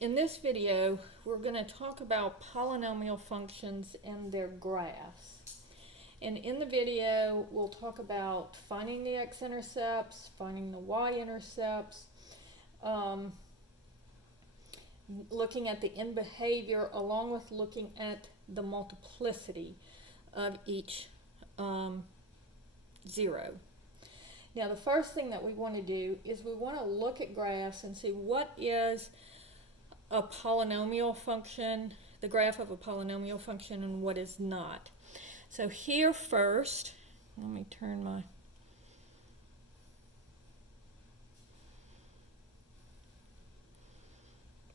In this video, we're going to talk about polynomial functions and their graphs. And in the video, we'll talk about finding the x-intercepts, finding the y-intercepts, looking at the end behavior, along with looking at the multiplicity of each zero. Now, the first thing that we want to do is we want to look at graphs and see what is a polynomial function, the graph of a polynomial function, and what is not. So here first, let me turn my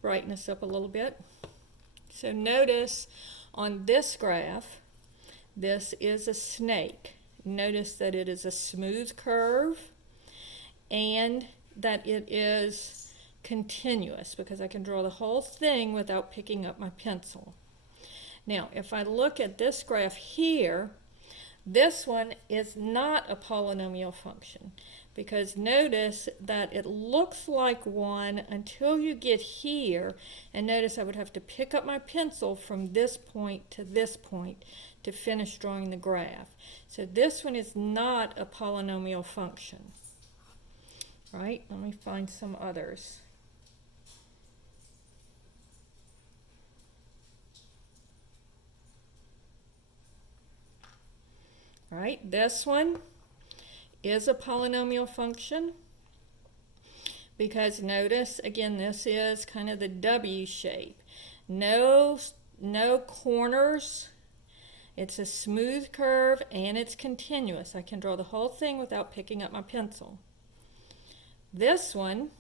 brightness up a little bit. So notice on this graph, this is a snake. Notice that it is a smooth curve and that it is continuous because I can draw the whole thing without picking up my pencil. Now, if I look at this graph here, this one is not a polynomial function because notice that it looks like one until you get here, and notice I would have to pick up my pencil from this point to finish drawing the graph. So this one is not a polynomial function. Right? Let me find some others. All right, this one is a polynomial function because notice, again, this is kind of the W shape. No corners. It's a smooth curve and it's continuous. I can draw the whole thing without picking up my pencil. This one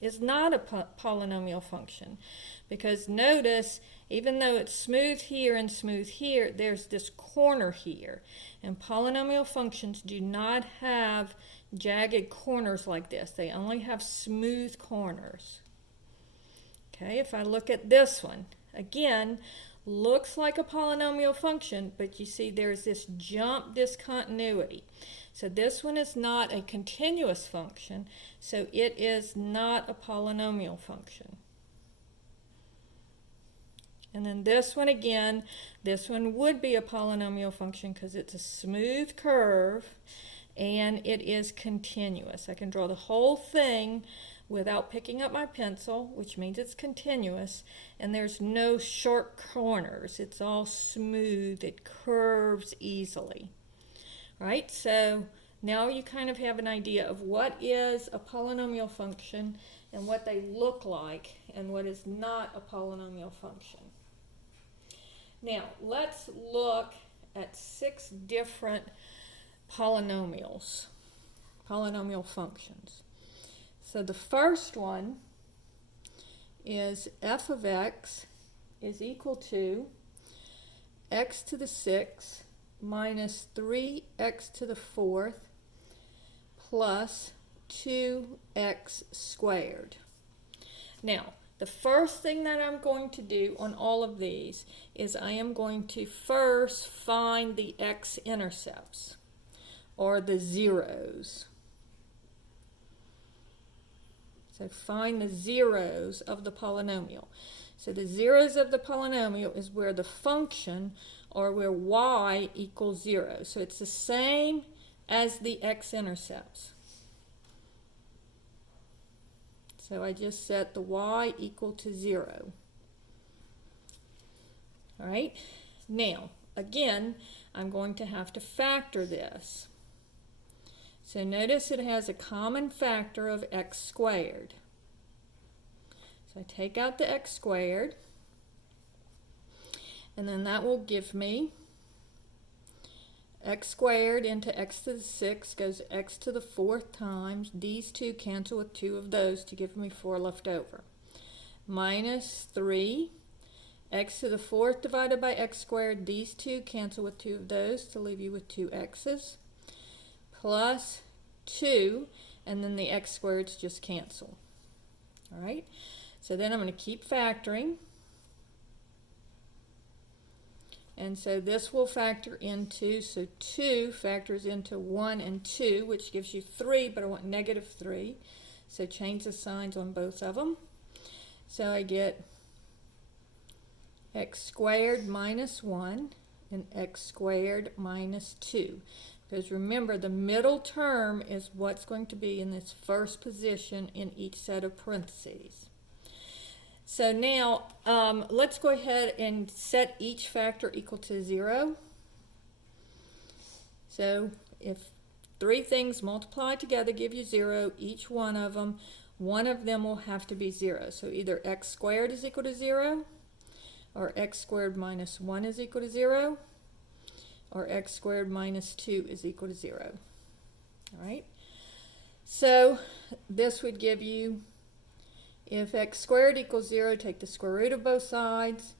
is not a polynomial function because notice, even though it's smooth here and smooth here, there's this corner here. And polynomial functions do not have jagged corners like this. They only have smooth corners. Okay, if I look at this one, again, looks like a polynomial function, but you see there's this jump discontinuity. So this one is not a continuous function, so it is not a polynomial function. And then this one again, this one would be a polynomial function because it's a smooth curve and it is continuous. I can draw the whole thing without picking up my pencil, which means it's continuous, and there's no sharp corners. It's all smooth. It curves easily. Right? So now you kind of have an idea of what is a polynomial function and what they look like and what is not a polynomial function. Now, let's look at 6 different polynomial functions. So the first one is f of x is equal to x to the 6th minus 3x to the 4th plus 2x squared. Now, the first thing that I'm going to do on all of these is I am going to first find the x-intercepts, or the zeros. So find the zeros of the polynomial. So the zeros of the polynomial is where the function, or where y equals 0. So it's the same as the x-intercepts. So I just set the y equal to 0. All right. Now, again, I'm going to have to factor this. So notice it has a common factor of x squared. So I take out the x squared, and then that will give me x squared into x to the 6th goes x to the 4th times. These two cancel with 2 of those to give me 4 left over. Minus 3, x to the 4th divided by x squared. These two cancel with 2 of those to leave you with 2 x's. Plus 2, and then the x squareds just cancel. All right, so then I'm going to keep factoring. And so this will factor into, so 2 factors into 1 and 2, which gives you 3, but I want negative 3. So change the signs on both of them. So I get x squared minus 1 and x squared minus 2. Because remember, the middle term is what's going to be in this first position in each set of parentheses. So now let's go ahead and set each factor equal to 0. So if three things multiplied together give you 0, each one of them will have to be 0. So either x squared is equal to 0, or x squared minus 1 is equal to 0, or x squared minus 2 is equal to 0. All right? So this would give you, if x squared equals 0, take the square root of both sides.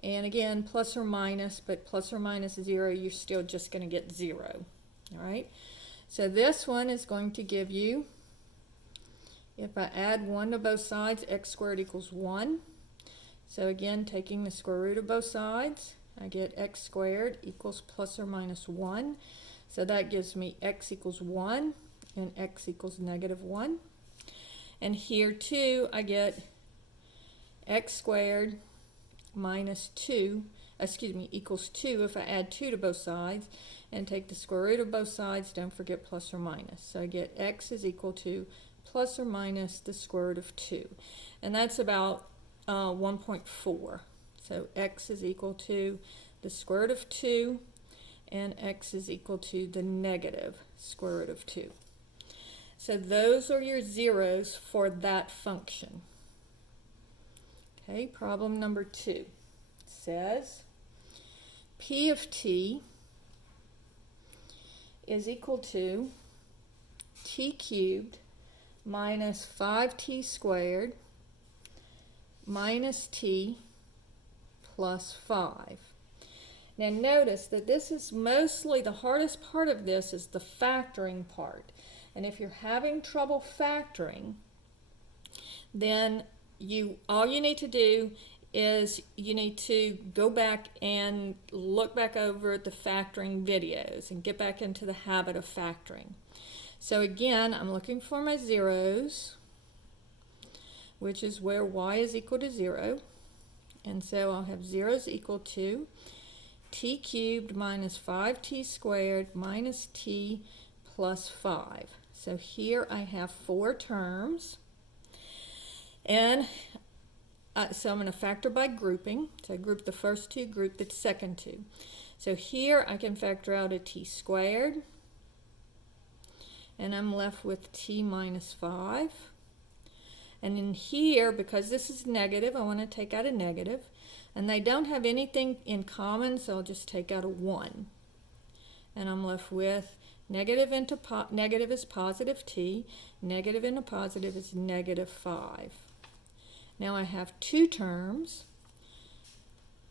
And again, plus or minus, but plus or minus 0, you're still just going to get 0. All right? So this one is going to give you, if I add 1 to both sides, x squared equals 1. So again, taking the square root of both sides, I get x squared equals plus or minus 1. So that gives me x equals 1 and x equals negative 1. And here too, I get x squared minus 2, equals 2 if I add 2 to both sides and take the square root of both sides, don't forget plus or minus. So I get x is equal to plus or minus the square root of 2. And that's about 1.4. So x is equal to the square root of 2, and x is equal to the negative square root of 2. So those are your zeros for that function. Okay, problem number 2 says p of t is equal to t cubed minus 5t squared minus t plus 5. Now notice that this is mostly, the hardest part of this is the factoring part. And if you're having trouble factoring, then all you need to do is you need to go back and look back over the factoring videos and get back into the habit of factoring. So again, I'm looking for my zeros, which is where y is equal to 0. And so I'll have zeros equal to t cubed minus 5t squared minus t plus 5. So here I have 4 terms. And so I'm going to factor by grouping. So I group the first 2, group the second 2. So here I can factor out a t squared. And I'm left with t minus 5. And in here, because this is negative, I want to take out a negative. And they don't have anything in common, so I'll just take out a 1. And I'm left with negative into negative is positive t, negative into positive is negative 5. Now I have 2 terms,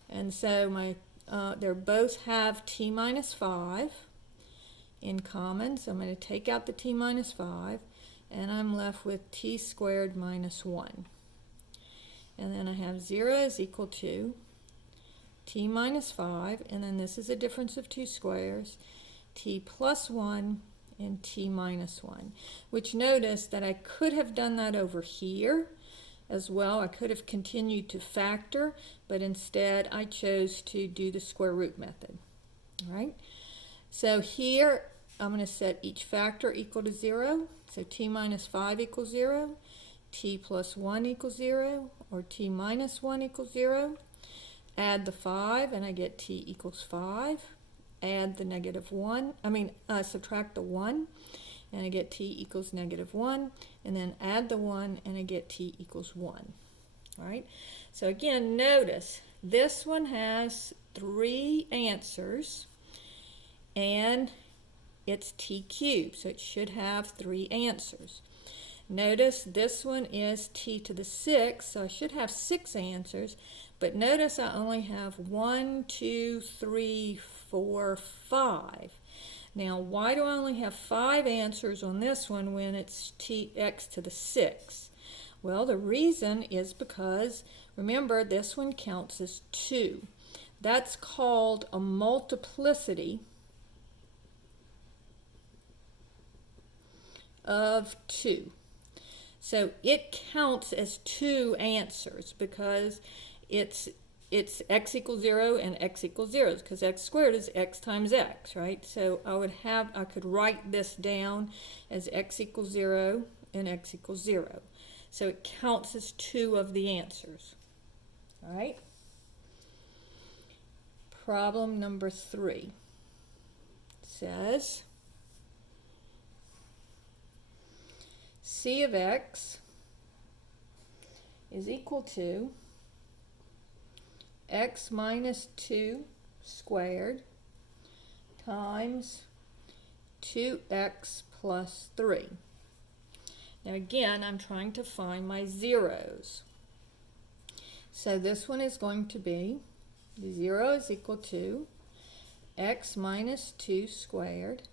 and so they both have t minus 5 in common, so I'm going to take out the t minus 5, and I'm left with t squared minus 1. And then I have 0 is equal to t minus 5, and then this is a difference of 2 squares, t plus 1 and t minus 1, which notice that I could have done that over here as well. I could have continued to factor, but instead I chose to do the square root method. All right, so here I'm going to set each factor equal to 0. So t minus 5 equals 0, t plus 1 equals 0, or t minus 1 equals 0. Add the 5 and I get t equals 5. Add the negative 1, subtract the 1 and I get t equals negative 1, and then add the 1 and I get t equals 1. All right, so again, notice this one has 3 answers and it's t cubed, so it should have 3 answers. Notice this one is t to the 6, so I should have 6 answers, but notice I only have 1, 2, 3, 4, 5. Now, why do I only have 5 answers on this one when it's x to the 6? Well, the reason is because, remember, this one counts as 2. That's called a multiplicity of 2. So it counts as two answers because it's x equals 0 and x equals 0, because x squared is x times x, right? So I could write this down as x equals 0 and x equals 0. So it counts as two of the answers. All right? Problem number 3 says c of x is equal to x minus 2 squared times 2x plus 3. Now again, I'm trying to find my zeros. So this one is going to be, 0 is equal to x minus 2 squared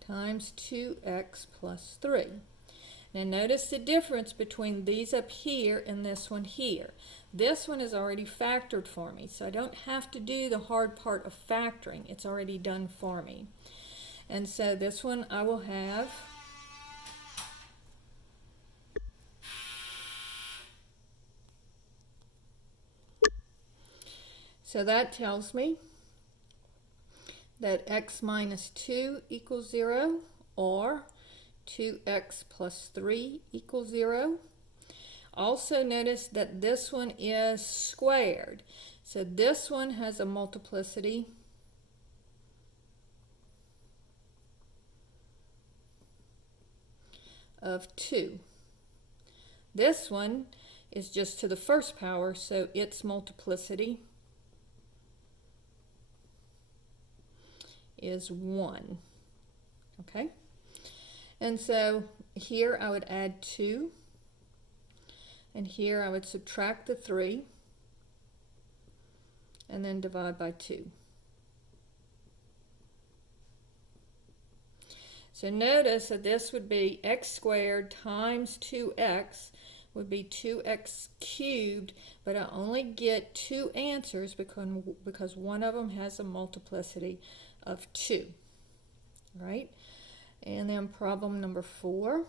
times 2x plus 3. Now notice the difference between these up here and this one here. This one is already factored for me, so I don't have to do the hard part of factoring. It's already done for me. And so this one I will have so that tells me that x minus 2 equals 0 or 2x plus 3 equals 0. Also notice that this one is squared. So this one has a multiplicity of 2. This one is just to the first power, so its multiplicity is 1. Okay? And so here I would add 2, and here I would subtract the 3, and then divide by 2. So notice that this would be x squared times 2x would be 2x cubed, but I only get two answers because one of them has a multiplicity of 2. Right? And then problem number 4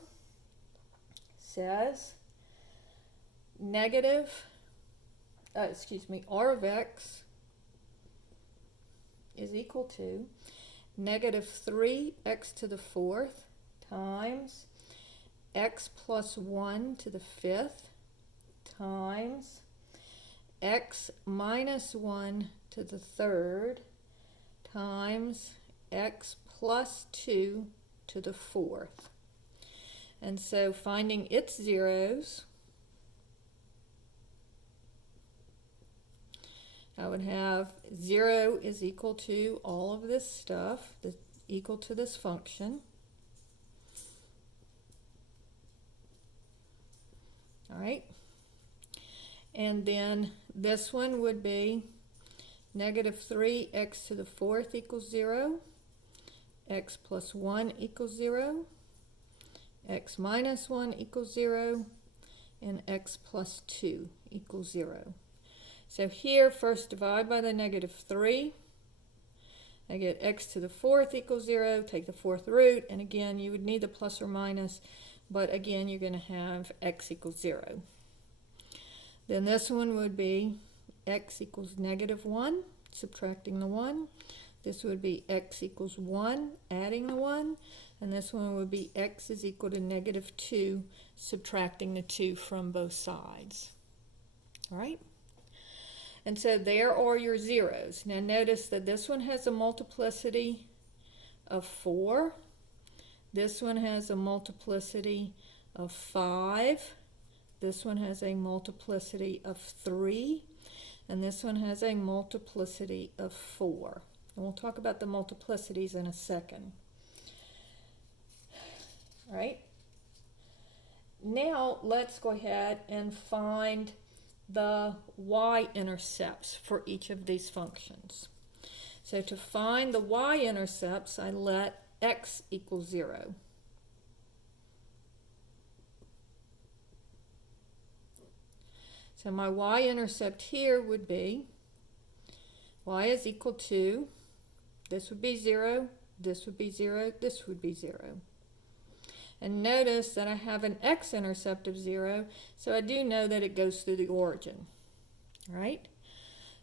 says r of x is equal to negative 3x to the 4th times x plus 1 to the 5th times x minus 1 to the 3rd times x plus 2 to the 4th. And so finding its zeros, I would have 0 is equal to all of this stuff, equal to this function. All right. And then this one would be negative 3x to the 4th equals 0, x plus 1 equals 0, x minus 1 equals 0, and x plus 2 equals 0. So here, first divide by the negative 3. I get x to the 4th equals 0, take the 4th root, and again, you would need the plus or minus, but again, you're going to have x equals 0. Then this one would be x equals negative 1, subtracting the 1. This would be x equals 1, adding the 1. And this one would be x is equal to negative 2, subtracting the 2 from both sides. All right? And so there are your zeros. Now notice that this one has a multiplicity of 4. This one has a multiplicity of 5. This one has a multiplicity of 3. And this one has a multiplicity of 4. And we'll talk about the multiplicities in a second. All right. Now let's go ahead and find the y-intercepts for each of these functions. So to find the y-intercepts, I let x equal 0. So my y-intercept here would be y is equal to, this would be 0, this would be 0, this would be 0. And notice that I have an x-intercept of 0, so I do know that it goes through the origin. All right?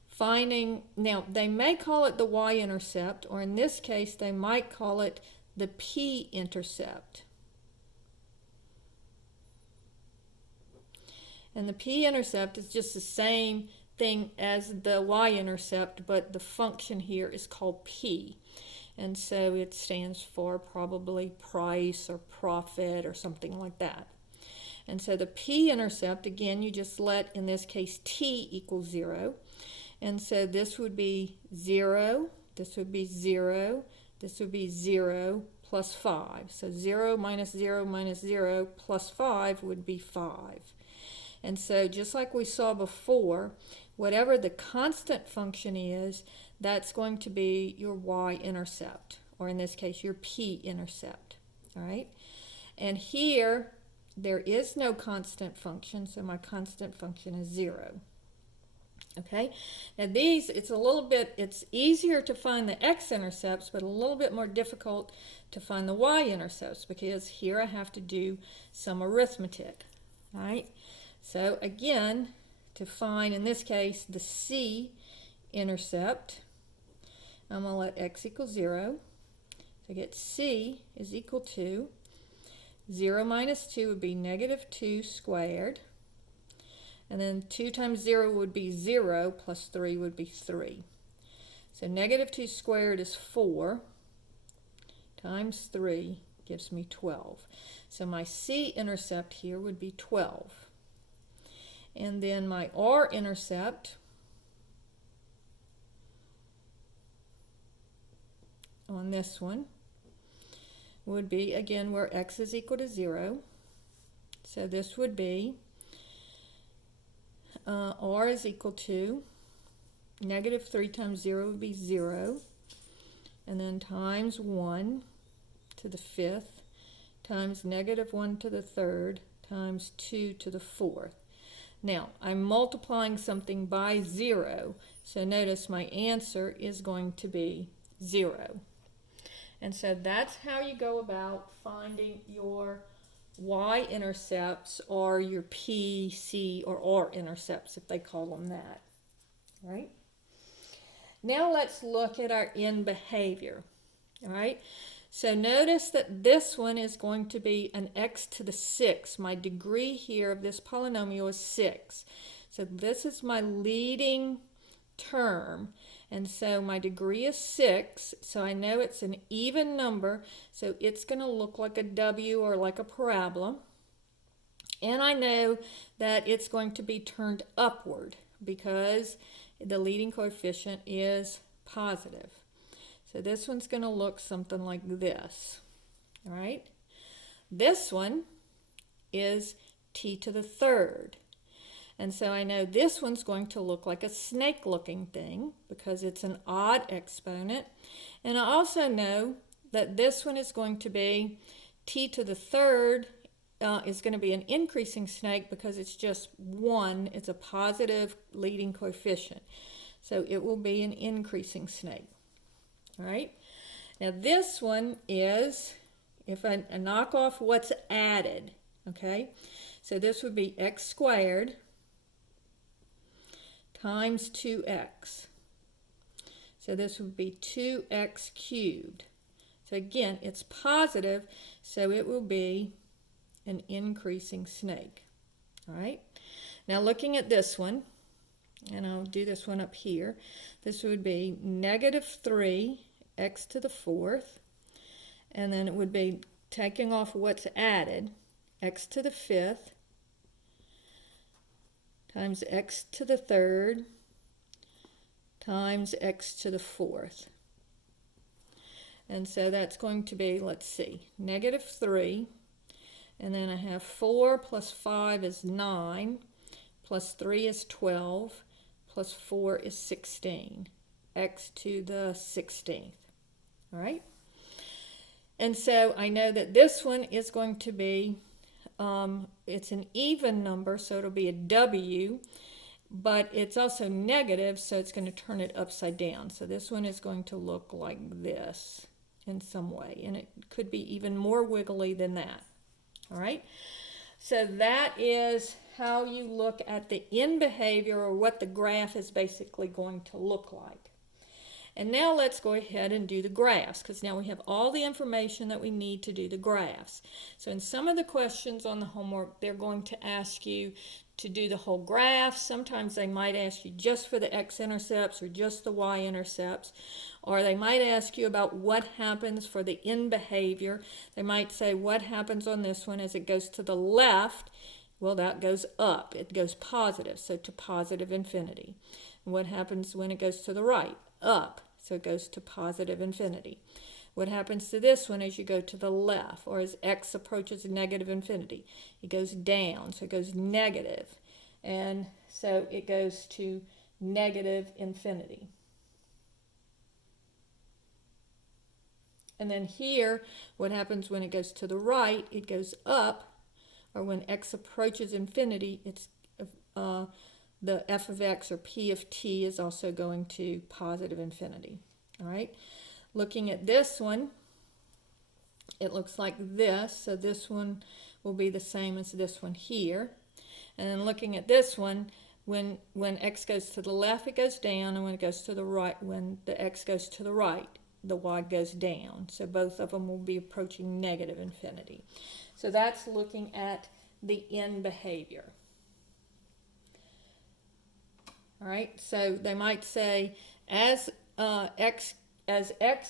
Finding, now they may call it the y-intercept, or in this case they might call it the p-intercept. And the p-intercept is just the same thing as the y-intercept, but the function here is called p. And so it stands for probably price or profit or something like that. And so the p-intercept, again, you just let, in this case, t equals 0. And so this would be 0, this would be 0, this would be 0 plus 5. So 0 minus 0 minus 0 plus 5 would be 5. And so just like we saw before, whatever the constant function is, that's going to be your y-intercept, or in this case, your p-intercept. All right? And here, there is no constant function, so my constant function is 0. Okay, now these, it's easier to find the x-intercepts, but a little bit more difficult to find the y-intercepts, because here I have to do some arithmetic. All right, so again, to find, in this case, the c-intercept, I'm going to let x equal 0. So I get c is equal to 0 minus 2 would be negative 2 squared. And then 2 times 0 would be 0, plus 3 would be 3. So negative 2 squared is 4, times 3 gives me 12. So my c-intercept here would be 12. And then my r-intercept on this one would be, again, where x is equal to 0. So this would be r is equal to negative 3 times 0 would be 0, and then times 1 to the 5th times negative 1 to the 3rd times 2 to the 4th. Now, I'm multiplying something by 0, so notice my answer is going to be 0. And so that's how you go about finding your y-intercepts, or your p, c, or r-intercepts, if they call them that. All right? Now let's look at our end behavior. All right? So notice that this one is going to be an x to the 6. My degree here of this polynomial is 6. So this is my leading term. And so my degree is 6, so I know it's an even number, so it's going to look like a W or like a parabola. And I know that it's going to be turned upward because the leading coefficient is positive. So this one's going to look something like this. All right? This one is t to the 3rd. And so I know this one's going to look like a snake-looking thing because it's an odd exponent. And I also know that this one is going to be t to the 3rd is going to be an increasing snake because it's just 1. It's a positive leading coefficient. So it will be an increasing snake. All right? Now this one is, if I knock off what's added, okay? So this would be x squared times 2x. So this would be 2x cubed. So again, it's positive, so it will be an increasing snake. All right? Now looking at this one, and I'll do this one up here, this would be negative 3x to the 4th, and then it would be taking off what's added, x to the 5th, times x to the 3rd times x to the 4th. And so that's going to be, let's see, negative 3, and then I have 4 plus 5 is 9, plus 3 is 12, plus 4 is 16, x to the 16th. All right? And so I know that this one is going to be, it's an even number, so it'll be a W, but it's also negative, so it's going to turn it upside down. So this one is going to look like this in some way, and it could be even more wiggly than that. All right, so that is how you look at the end behavior, or what the graph is basically going to look like. And now let's go ahead and do the graphs, because now we have all the information that we need to do the graphs. So in some of the questions on the homework, they're going to ask you to do the whole graph. Sometimes they might ask you just for the x-intercepts or just the y-intercepts, or they might ask you about what happens for the end behavior. They might say what happens on this one as it goes to the left. Well, that goes up. It goes positive, so to positive infinity. And what happens when it goes to the right? Up, so it goes to positive infinity. What happens to this one as you go to the left, or as x approaches negative infinity? It goes down, so it goes negative. And so it goes to negative infinity. And then here, what happens when it goes to the right? It goes up, or when x approaches infinity, it's the f of x, or p of t, is also going to positive infinity. All right. Looking at this one, it looks like this. So this one will be the same as this one here. And then looking at this one, when x goes to the left, it goes down, and when it goes to the right, when the x goes to the right, the y goes down. So both of them will be approaching negative infinity. So that's looking at the end behavior. All right, so they might say as x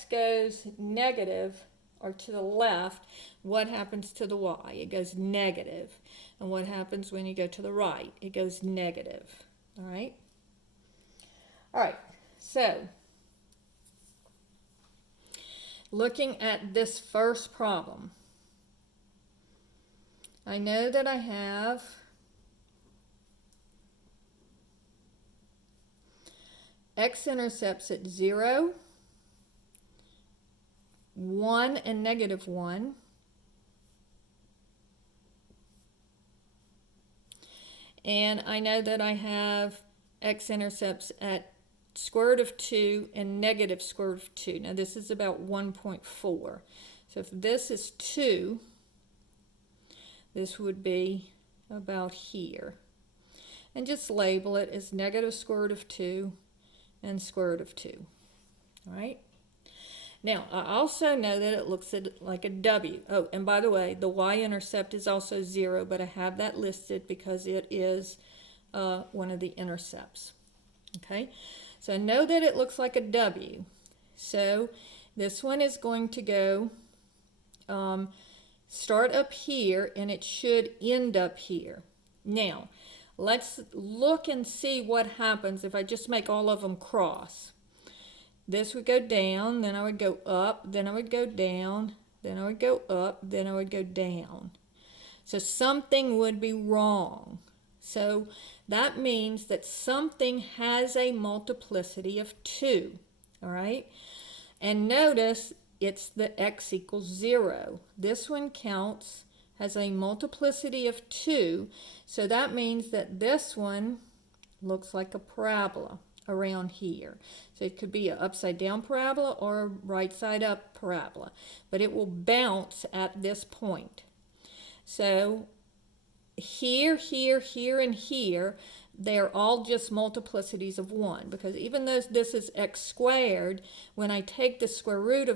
goes negative, or to the left, what happens to the y? It goes negative. And what happens when you go to the right? It goes negative. All right. All right, so looking at this first problem, I know that I have x-intercepts at 0, 1, and negative 1. And I know that I have x-intercepts at square root of 2 and negative square root of 2. Now this is about 1.4. So if this is 2, this would be about here. And just label it as negative square root of 2 and square root of 2. All right. Now, I also know that it looks like a W. Oh, and by the way, the y-intercept is also 0, but I have that listed because it is one of the intercepts. Okay, so I know that it looks like a W. So this one is going to go start up here, and it should end up here. Now, let's look and see what happens if I just make all of them cross. This would go down, then I would go up, then I would go down, then I would go up, then I would go down. So something would be wrong. So that means that something has a multiplicity of 2, all right? And notice it's the x equals 0. This one counts, has a multiplicity of 2, so that means that this one looks like a parabola around here. So it could be an upside down parabola or a right side up parabola, but it will bounce at this point. So here, here, here, and here, they're all just multiplicities of 1, because even though this is x squared, when I take the square root of